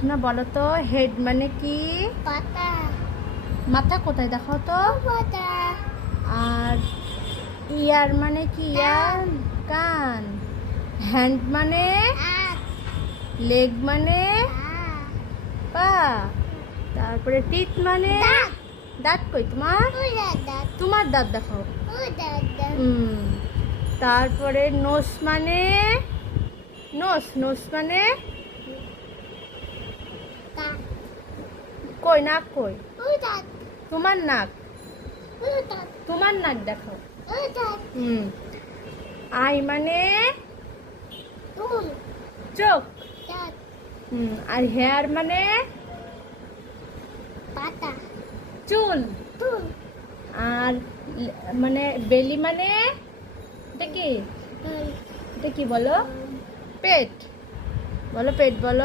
শোনা বলো তো হেড মানে কি? পাতা। মাথা কোথায় দেখাও তো। পাতা। আর ইয়ার মানে কি? ইয়ার কান। হ্যান্ড মানে? হাত। লেগ মানে? পা। পা। তারপরে টিথ মানে? দাঁত। দাঁত কই তোমার? দাঁত। তোমার দাঁত দেখাও। দাঁত। তারপরে নোস মানে? নোস মানে? কই নাক কই? দাঁত। তোমার নাক। দাঁত। তোমার নাক দেখাও। দাঁত। আই মানে? চুল। চোখ। দাঁত। আর হেয়ার মানে? পাতা। চুল। চুল। আর মানে বেলি মানে? এটা কি? এটা কি বলো? পেট। বলো পেট বলো।